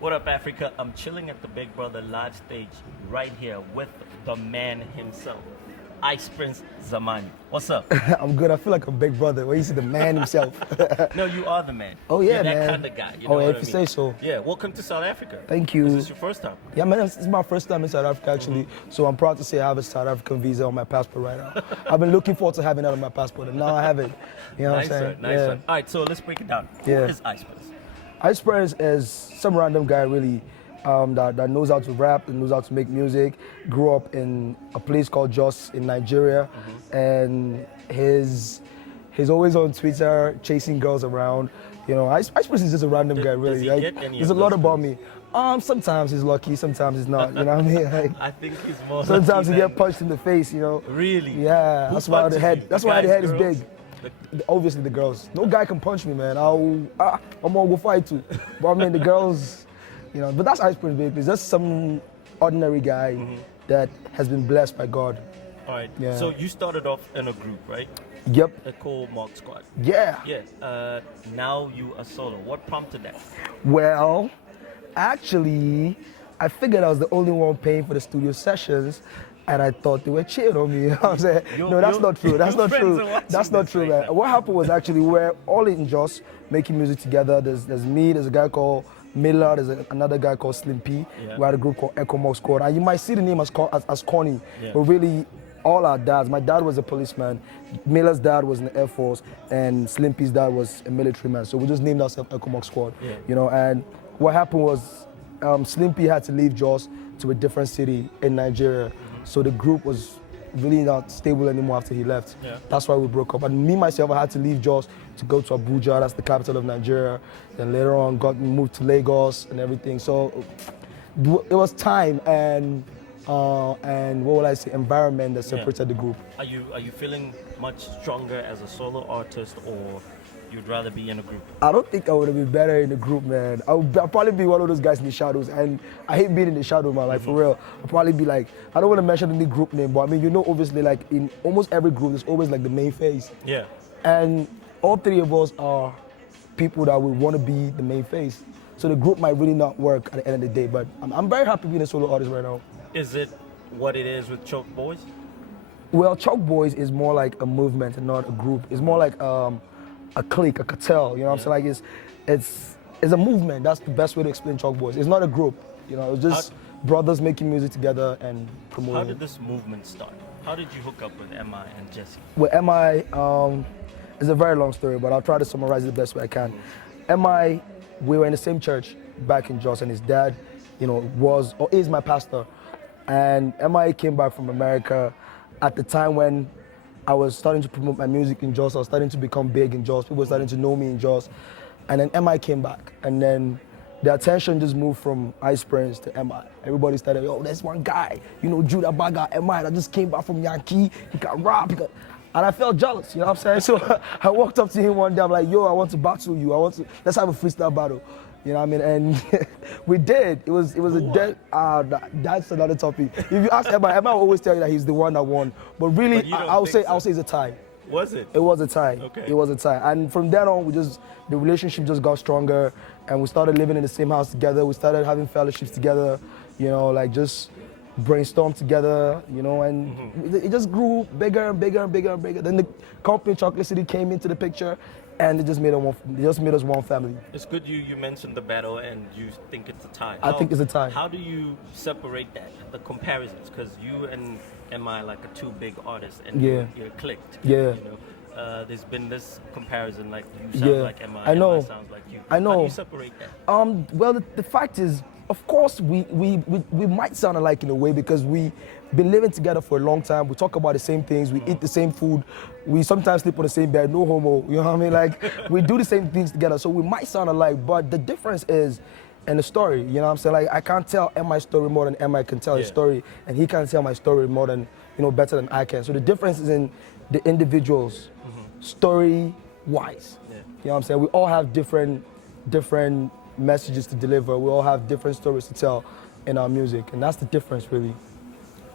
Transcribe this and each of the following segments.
What up, Africa? I'm chilling at the Big Brother live stage right here with the man himself, IcePrince Zamani. What's up? I'm good. I feel like a big brother. Where you see the man himself. No, you are the man. Oh yeah, You're that man. kind of guy. You know oh, what if I you mean? say so. Yeah, welcome to South Africa. Thank you. Is this your first time? Yeah, man. It's my first time in South Africa actually. So I'm proud to say I have a South African visa on my passport right now. I've been looking forward to having that on my passport, and now I have it. You know Nice what I'm saying? one, nice one. All right, so let's break it down. Yeah. Who is IcePrince? IcePrince is some random guy really that knows how to rap and knows how to make music. Grew up in a place called Jos in Nigeria, and he's always on Twitter chasing girls around. You know, IcePrince is just a random guy really. Does he get any there's a of lot those about girls? me. Sometimes he's lucky, sometimes he's not. You know what I mean? Like, I think he's more. sometimes lucky he than- get punched in the face. You know. Really? Yeah, Who that's why the punches head. you? That's The why the guys, head is girls? big. Obviously the girls. No guy can punch me, man. I'm gonna go fight too. But I mean the girls, you know. But that's IcePrince, baby. He's just some ordinary guy that has been blessed by God. All right. Yeah. So you started off in a group, right? Yep. A called Mark Squad. Yeah. Yeah. Now you are solo. What prompted that? Well, actually, I figured I was the only one paying for the studio sessions. And I thought they were cheating on me. You know what I'm saying? No, that's not true. That's not friends true. are watching That's not this true, right man. now. What happened was actually we're all in Jos making music together. There's me, there's a guy called Miller, there's another guy called Slim P. Yeah. We had a group called Echo Mock Squad. And you might see the name as corny, Yeah. but really all our dads. My dad was a policeman, Miller's dad was in the Air Force, and Slim P's dad was a military man. So we just named ourselves Echo Mock Squad. Yeah. You know, and what happened was Slim P had to leave Jos to a different city in Nigeria. So the group was really not stable anymore after he left. Yeah. That's why we broke up. And me, myself, I had to leave Jos to go to Abuja, that's the capital of Nigeria. Then later on, moved to Lagos and everything. So it was time and what will I say, environment that separated the group. Are you feeling much stronger as a solo artist, or you'd rather be in a group? I don't think I would have been better in the group, man. I'll probably be one of those guys in the shadows, and I hate being in the shadow, man. Like for real, I'll probably be like, I don't want to mention any group name, but I mean, you know, obviously, like in almost every group, there's always like the main face, Yeah. and all three of us are people that would want to be the main face. So the group might really not work at the end of the day, but I'm very happy being a solo artist right now. Is it what it is with Choke Boys? Well, Chalk Boys is more like a movement and not a group. It's more like a clique, a cartel. You know what I'm saying? Like it's a movement. That's the best way to explain Chalk Boys. It's not a group. You know, it's just brothers making music together and promoting. How did this movement start? How did you hook up with MI and Jesse? With MI, it's a very long story, but I'll try to summarize it the best way I can. MI, we were in the same church back in Jos, and his dad, you know, was or is my pastor. And MI came back from America at the time when I was starting to promote my music in Jos. I was starting to become big in Jos. People were starting to know me in Jos. And then MI came back. And then the attention just moved from IcePrince to MI. Everybody started, oh, there's one guy, you know, Judah Baga, MI, that just came back from Yankee. He can rap. And I felt jealous, you know what I'm saying? So I walked up to him one day, I'm like, yo, I want to battle you. Let's have a freestyle battle. You know what I mean? And we did. It was a dead, that's another topic. If you ask MI will always tell you that he's the one that won. But really, But you don't I'll say think so. it's a tie. Was it? It was a tie. Okay. It was a tie. And from then on, the relationship just got stronger, and we started living in the same house together. We started having fellowships together, you know, like just brainstorm together, you know, and it just grew bigger and bigger and bigger and bigger. Then the company Chocolate City came into the picture, and it just made us one family. It's good you mentioned the battle and you think it's a tie. I think it's a tie. How do you separate that, the comparisons? Because you and MI like are two big artists and Yeah. you're clicked. Yeah. You know, there's been this comparison, like you sound Yeah. like MI, I know. MI sounds like you. I know. How do you separate that? Well, the fact is, of course, we might sound alike in a way because we've been living together for a long time. We talk about the same things. We eat the same food. We sometimes sleep on the same bed. No homo. You know what I mean? Like we do the same things together. So we might sound alike, but the difference is in the story. You know what I'm saying? Like I can't tell MI's story more than MI can tell his Yeah. story, and he can't tell my story more than better than I can. So the difference is in the individuals, story-wise. Yeah. You know what I'm saying? We all have different messages to deliver. We all have different stories to tell in our music, and that's the difference, really.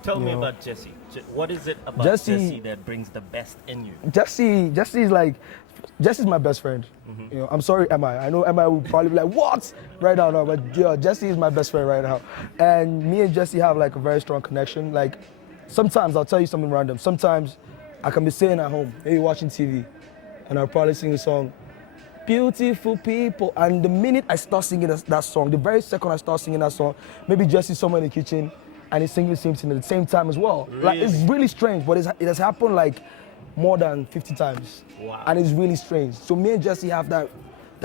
Tell me know. about Jesse. What is it about Jesse- Jesse that brings the best in you? Jesse is like, Jesse's my best friend. You know, I'm sorry, MI. I know MI will probably be like, what? Right now, no, but yeah, Jesse is my best friend right now. And me and Jesse have like a very strong connection. Like, sometimes I'll tell you something random. Sometimes I can be sitting at home, maybe watching TV, and I'll probably sing a song, beautiful people. And the minute I start singing that song, the very second I start singing that song, maybe Jesse's somewhere in the kitchen and he's singing the same thing at the same time as well. Really? Like, it's really strange, but it has happened like more than 50 times. Wow. And it's really strange. So me and Jesse have that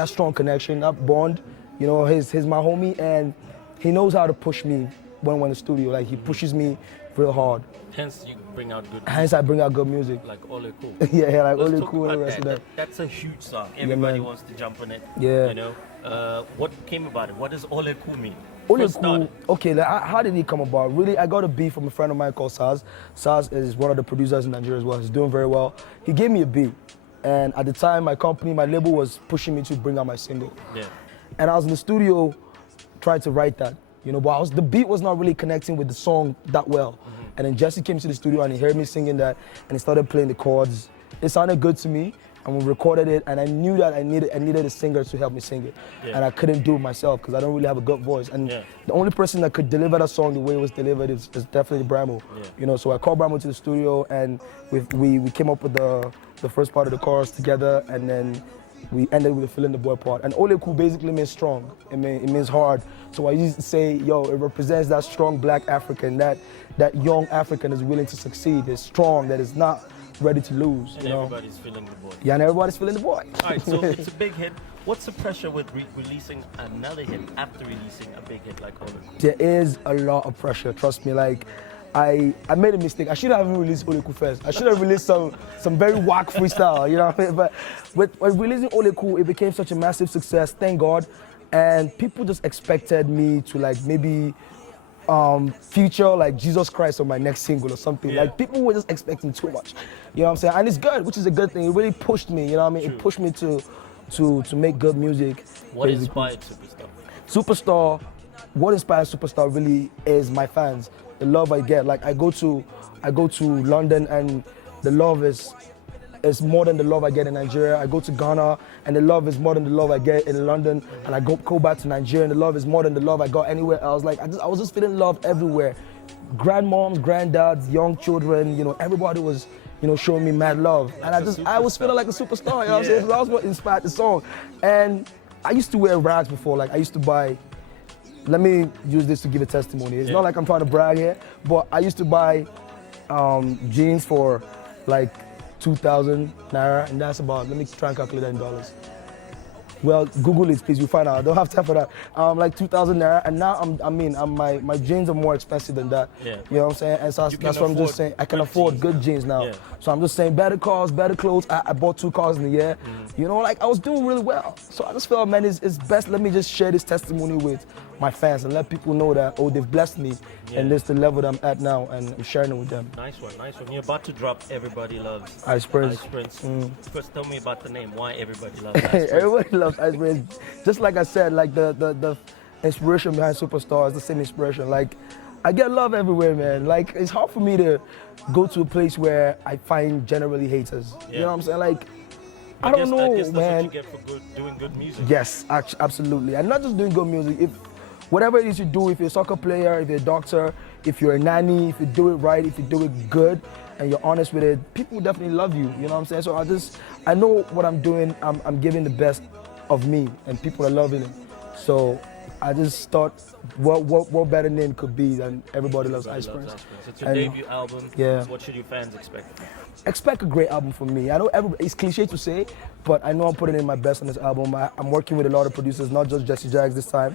strong connection, that bond. You know, he's my homie, and he knows how to push me when we're in the studio. Like, he pushes me real hard. Hence, you bring out good music. Hence, I bring out good music. Like Ole Cool. Yeah, like Let's Ole talk Cool and the about rest of that. that. That's a huge song. Everybody man. wants to jump on it. Yeah. You know, what came about it? What does Ole Cool mean? Ole First Cool, started. okay, like, how did he come about? Really, I got a beat from a friend of mine called Saz. Saz is one of the producers in Nigeria as well. He's doing very well. He gave me a beat. And at the time, my company, my label was pushing me to bring out my single. Yeah. And I was in the studio trying to write that, you know, but the beat was not really connecting with the song that well. And then Jesse came to the studio and he heard me singing that, and he started playing the chords. It sounded good to me, and we recorded it, and I knew that I needed a singer to help me sing it. Yeah. And I couldn't do it myself because I don't really have a good voice. And Yeah. the only person that could deliver that song the way it was delivered is definitely Bramo. Yeah. You know, so I called Bramo to the studio, and we came up with the first part of the chorus together, and then we ended with the fill in the boy part. And Ole Cool basically means strong. It means hard. So I used to say, yo, it represents that strong black African, that young African is willing to succeed, is strong, that is not ready to lose. And you know? everybody's feeling the boy. Yeah, and everybody's feeling the boy. All right, so it's a big hit. What's the pressure with releasing another hit after releasing a big hit like Ole Cool? There is a lot of pressure, trust me. Like, I made a mistake. I should have released Ole Cool first. I should have released some very whack freestyle, you know what I mean? But with releasing Ole Cool, it became such a massive success, thank God. And people just expected me to like maybe feature like Jesus Christ on my next single or something. Yeah. Like, people were just expecting too much. You know what I'm saying? And it's good, which is a good thing. It really pushed me, you know what I mean? True. It pushed me to make good music. What basically. inspired Superstar? Superstar, what inspires Superstar really is my fans, the love I get. Like, I go to London, and the love is more than the love I get in Nigeria. I go to Ghana, and the love is more than the love I get in London. And I go back to Nigeria, and the love is more than the love I got anywhere else. Like, I was just feeling love everywhere. Grandmoms, granddads, young children, you know, everybody was, you know, showing me mad love. And I was feeling like a superstar, you know what I'm saying? So that was what inspired the song. And I used to wear rags before. Like, I used to buy, let me use this to give a testimony. It's not like I'm trying to brag here, but I used to buy jeans for like 2,000 naira, and that's about, let me try and calculate that in dollars. Well, Google it, please, you'll find out. I don't have time for that. Like 2,000 naira, and now my jeans are more expensive than that. Yeah. You know what I'm saying? And so that's what I'm just saying. I can afford good jeans now. Yeah. So I'm just saying, better cars, better clothes. I bought 2 cars in a year. You know, like, I was doing really well. So I just felt, man, it's best, let me just share this testimony with my fans and let people know that, oh, they've blessed me, and this is the level that I'm at now, and I'm sharing it with them. Nice one, nice one. You're about to drop Everybody Loves IcePrince. IcePrince. First, tell me about the name. Why Everybody Loves IcePrince? Everybody loves IcePrince. Just like I said, like the inspiration behind Superstar is the same inspiration. Like, I get love everywhere, man. Like, it's hard for me to go to a place where I find generally haters. You know what I'm saying? Like, I don't know, I guess that's man. what you get for doing good music. Yes, absolutely. And not just doing good music. If whatever it is you do, if you're a soccer player, if you're a doctor, if you're a nanny, if you do it right, if you do it good, and you're honest with it, people definitely love you. You know what I'm saying? So I know what I'm doing. I'm giving the best of me, and people are loving it. So I just thought, what better name could be than Everybody Loves IcePrince? It's your debut album. Yeah. What should your fans expect? Expect a great album from me. I know it's cliche to say, but I know I'm putting in my best on this album. I'm working with a lot of producers, not just Jesse Jags this time.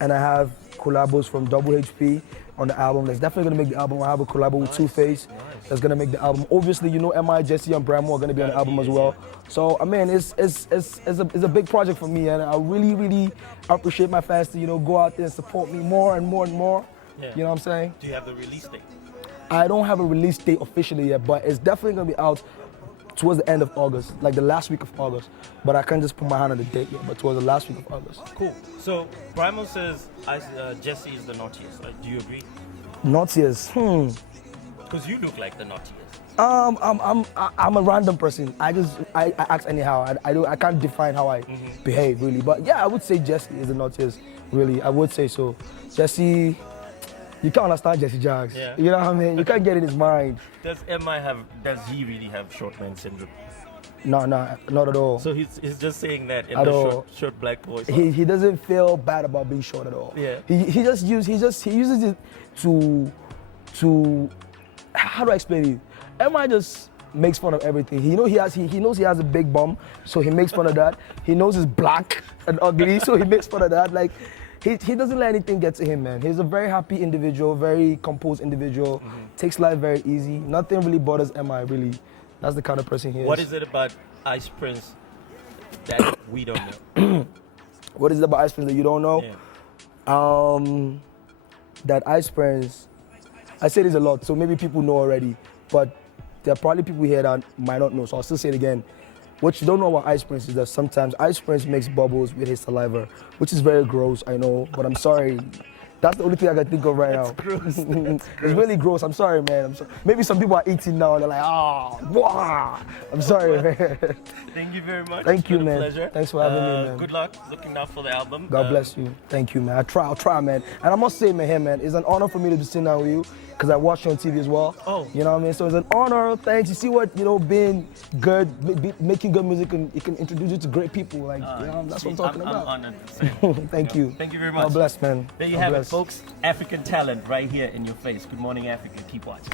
And I have collabos from Double HP on the album. That's definitely gonna make the album. I have a collabo with Two-Face that's gonna make the album. Obviously, you know, MI, Jesse, and Bramo are gonna be on the album as well. So I mean, it's a big project for me, and I really appreciate my fans to, you know, go out there and support me more and more and more. Yeah. You know what I'm saying? Do you have the release date? I don't have a release date officially yet, but it's definitely gonna be out towards the end of August, like the last week of August. But I can't just put my hand on the date yet, but towards the last week of August. Cool. So, Bramo says Jesse is the naughtiest. Do you agree? Naughtiest, Because you look like the naughtiest. I'm a random person. I act anyhow. I can't define how I behave really. But yeah, I would say Jesse is the naughtiest. Really, I would say so. Jesse, you can't understand Jesse Jaggs. Yeah. You know what I mean? You can't get in his mind. Does he really have short man syndrome? No, not at all. So he's just saying that in At the all. short black voice. He doesn't feel bad about being short at all. Yeah. He uses it to how do I explain it? MI just makes fun of everything. He knows he has a big bum, so he makes fun of that. He knows he's black and ugly, so he makes fun of that. Like he doesn't let anything get to him, man. He's a very happy individual, very composed individual. Takes life very easy. Nothing really bothers MI really. That's the kind of person he is. What is it about IcePrince that we don't know? What is it about IcePrince that you don't know? Yeah. That IcePrince, I say this a lot, so maybe people know already, but there are probably people here that might not know, so I'll still say it again. What you don't know about IcePrince is that sometimes IcePrince makes bubbles with his saliva, which is very gross, I know, but I'm sorry. That's the only thing I can think of right now. Gross. It's really gross. I'm sorry, man. Maybe some people are eating now and they're like, I'm sorry, man. Thank you very much. Thank you, It's been a man. pleasure. Thanks for having me, man. Good luck looking out for the album. God bless you. Thank you, man. I'll try, man. And I must say, man, it's an honor for me to be sitting down with you because I watched you on TV as well. Oh. You know what I mean? So it's an honor. Thanks. You see what, being good, making good music, and it can introduce you to great people. Like, that's what I'm talking about. I'm honored. Same. Thank you. Thank you very much. God bless, man. There you God have bless. it, folks. African talent right here in your face. Good morning, Africa. Keep watching.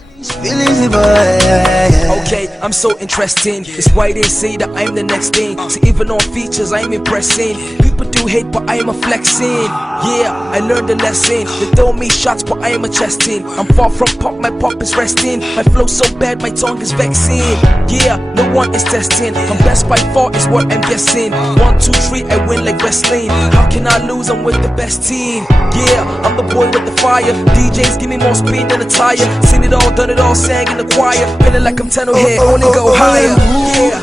Okay, I'm so interesting. It's why they say that I'm the next thing. So even on features, I'm impressing. People do hate, but I'm a flexing. Yeah, I learned the lesson. They throw me shots, but I am a chesting. I'm far from pop, my pop is resting. My flow so bad, my tongue is vexing. Yeah, no one is testing. I'm best by far, is what I'm guessing. 1, 2, 3, I win like wrestling. How can I lose? I'm with the best team. Yeah, I'm the boy with the fire. DJs give me more speed than a tire. Seen it all, done it all, sang in the choir. Feeling like I'm 10 or here, only go higher. Yeah.